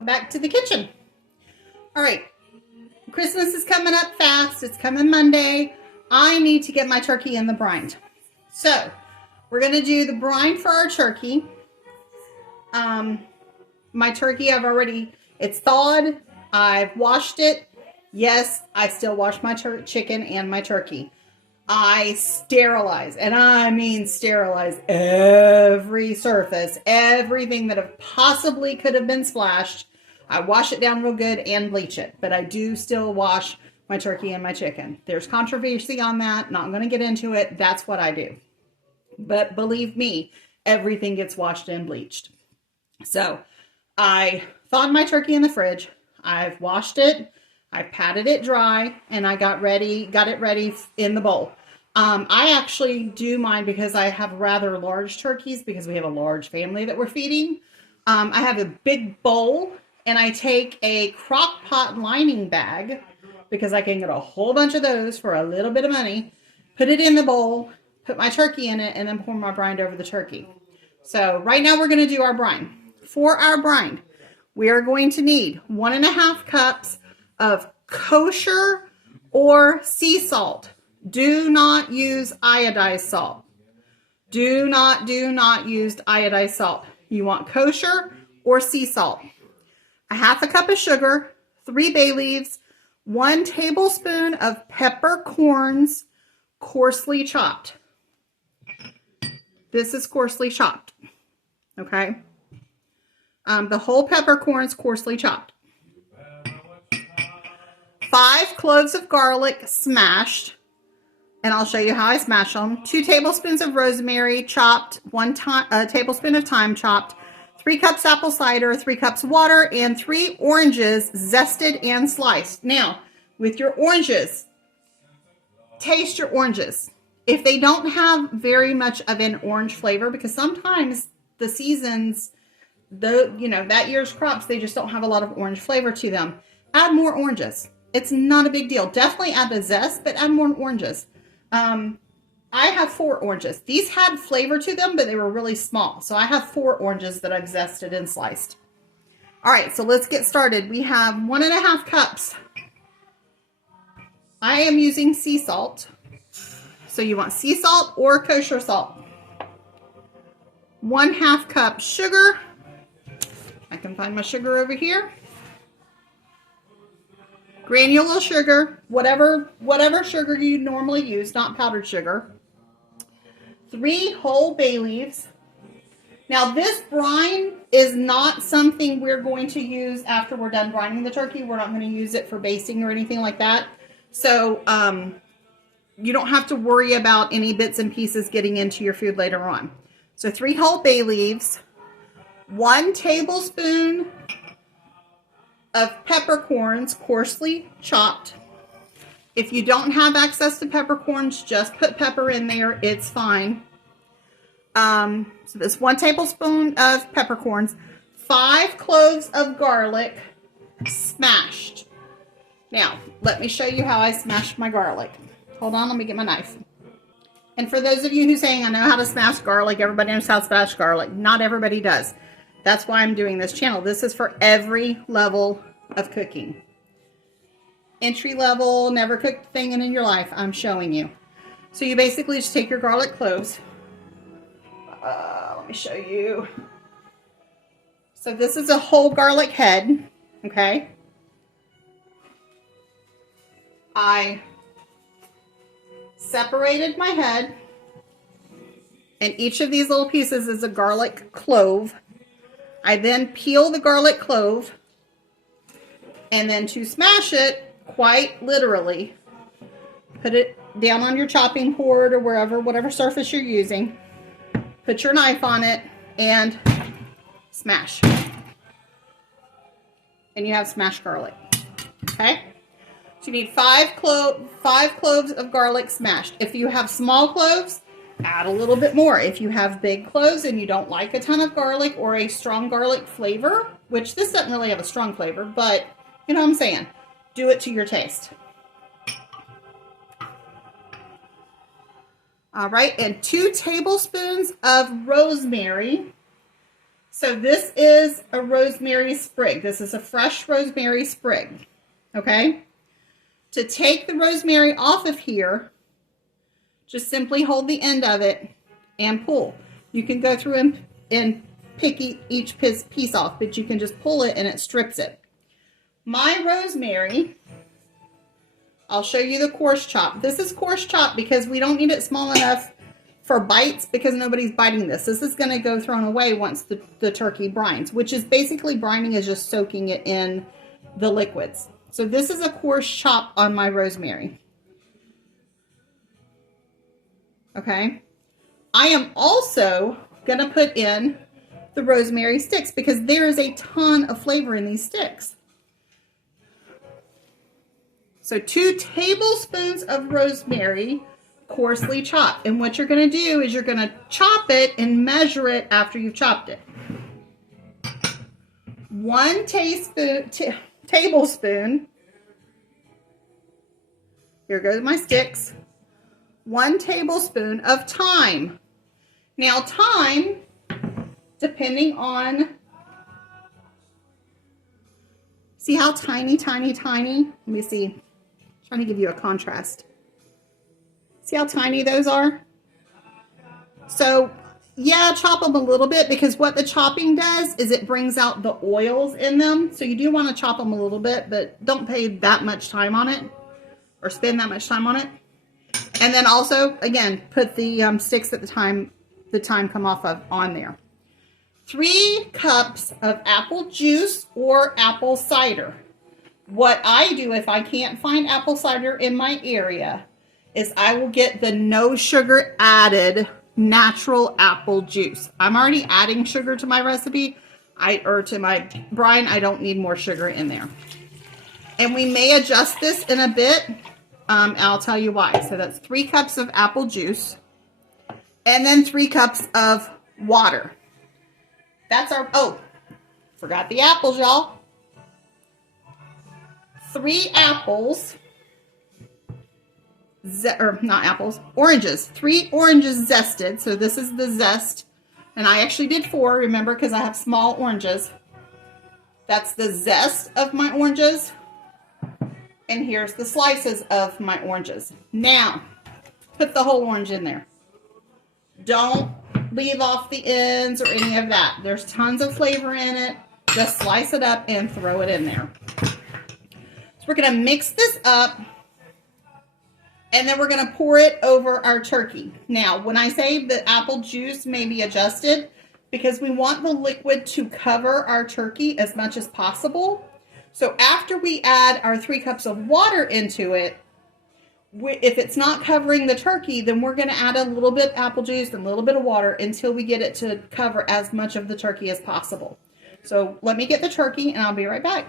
Back to the kitchen. All right, Christmas is coming up fast. It's coming Monday. I need to get my turkey in the brine. So we're going to do the brine for our turkey. My turkey, it's thawed. I've washed it. Yes, I still wash my chicken and my turkey. I sterilize, and I mean sterilize every surface, everything that possibly could have been splashed. I wash it down real good and bleach it, but I do still wash my turkey and my chicken. There's controversy on that. Not going to get into it. That's what I do. But believe me, everything gets washed and bleached. So I thawed my turkey in the fridge. I've washed it. I patted it dry, and I got it ready in the bowl. I actually do mine because I have rather large turkeys because we have a large family that we're feeding. I have a big bowl, and I take a crock pot lining bag because I can get a whole bunch of those for a little bit of money, put it in the bowl, put my turkey in it, and then pour my brine over the turkey. So right now we're going to do our brine. For our brine, we are going to need 1.5 cups of kosher or sea salt. Do not use iodized salt. Do not use iodized salt. You want kosher or sea salt. 1/2 cup of sugar, 3 bay leaves, 1 tablespoon of peppercorns, coarsely chopped. This is coarsely chopped. Okay. The whole peppercorns coarsely chopped. 5 cloves of garlic smashed, and I'll show you how I smash them. 2 tablespoons of rosemary chopped, 1 tablespoon of thyme chopped, 3 cups apple cider, 3 cups water, and 3 oranges zested and sliced. Now, with your oranges, taste your oranges. If they don't have very much of an orange flavor, because sometimes the seasons, that year's crops, they just don't have a lot of orange flavor to them, add more oranges. It's not a big deal. Definitely add the zest, but add more oranges. I have 4 oranges. These had flavor to them, but they were really small. So I have 4 oranges that I've zested and sliced. All right, so let's get started. We have 1.5 cups. I am using sea salt. So you want sea salt or kosher salt. 1/2 cup sugar. I can find my sugar over here. Granular sugar, whatever sugar you normally use, not powdered sugar. 3 whole bay leaves. Now this brine is not something we're going to use after we're done brining the turkey. We're not going to use it for basting or anything like that. So you don't have to worry about any bits and pieces getting into your food later on. So 3 whole bay leaves, 1 tablespoon of peppercorns, coarsely chopped. If you don't have access to peppercorns, just put pepper in there. It's fine. So this 1 tablespoon of peppercorns, 5 cloves of garlic smashed. Now, let me show you how I smashed my garlic. Hold on, let me get my knife. And for those of you who are saying, I know how to smash garlic, everybody knows how to smash garlic. Not everybody does. That's why I'm doing this channel. This is for every level of cooking. Entry level, never cooked a thing in your life, I'm showing you. So you basically just take your garlic cloves. Let me show you. So this is a whole garlic head, okay? I separated my head, and each of these little pieces is a garlic clove. I then peel the garlic clove, and then to smash it, quite literally, put it down on your chopping board or whatever surface you're using. Put your knife on it and smash. And you have smashed garlic. Okay? So you need 5 cloves of garlic smashed. If you have small cloves, add a little bit more. If you have big cloves and you don't like a ton of garlic or a strong garlic flavor, which this doesn't really have a strong flavor, but you know what I'm saying, do it to your taste. All right, and 2 tablespoons of rosemary So this is a rosemary sprig. This is a fresh rosemary sprig, okay? To take the rosemary off of here, just simply hold the end of it and pull. You can go through and pick each piece off, but you can just pull it and it strips it. My rosemary, I'll show you the coarse chop. This is coarse chop because we don't need it small enough for bites because nobody's biting this. This is going to go thrown away once the turkey brines, which is basically brining is just soaking it in the liquids. So this is a coarse chop on my rosemary. Okay. I am also going to put in the rosemary sticks because there is a ton of flavor in these sticks. So 2 tablespoons of rosemary coarsely chopped. And what you're going to do is you're going to chop it and measure it after you've chopped it. 1 tablespoon. Here goes my sticks. 1 tablespoon of thyme. Now thyme, depending on, see how tiny, tiny, tiny? Let me see. I'm trying to give you a contrast. See how tiny those are? So yeah, chop them a little bit because what the chopping does is it brings out the oils in them. So you do want to chop them a little bit, but don't pay that much time on it or spend that much time on it. And then also, again, put the sticks at the time come off of on there. 3 cups of apple juice or apple cider. What I do if I can't find apple cider in my area is I will get the no sugar added natural apple juice. I'm already adding sugar to my recipe, or to my brine. I don't need more sugar in there. And we may adjust this in a bit. I'll tell you why. So that's 3 cups of apple juice and then 3 cups of water. That's our, oh, forgot the apples, y'all. 3 apples, or not apples, oranges. 3 oranges zested. So this is the zest. And I actually did 4, remember, because I have small oranges. That's the zest of my oranges. And here's the slices of my oranges. Now, put the whole orange in there. Don't leave off the ends or any of that. There's tons of flavor in it. Just slice it up and throw it in there. So we're going to mix this up. And then we're going to pour it over our turkey. Now, when I say the apple juice may be adjusted, because we want the liquid to cover our turkey as much as possible. So after we add our 3 cups of water into it, if it's not covering the turkey, then we're going to add a little bit of apple juice and a little bit of water until we get it to cover as much of the turkey as possible. So let me get the turkey and I'll be right back.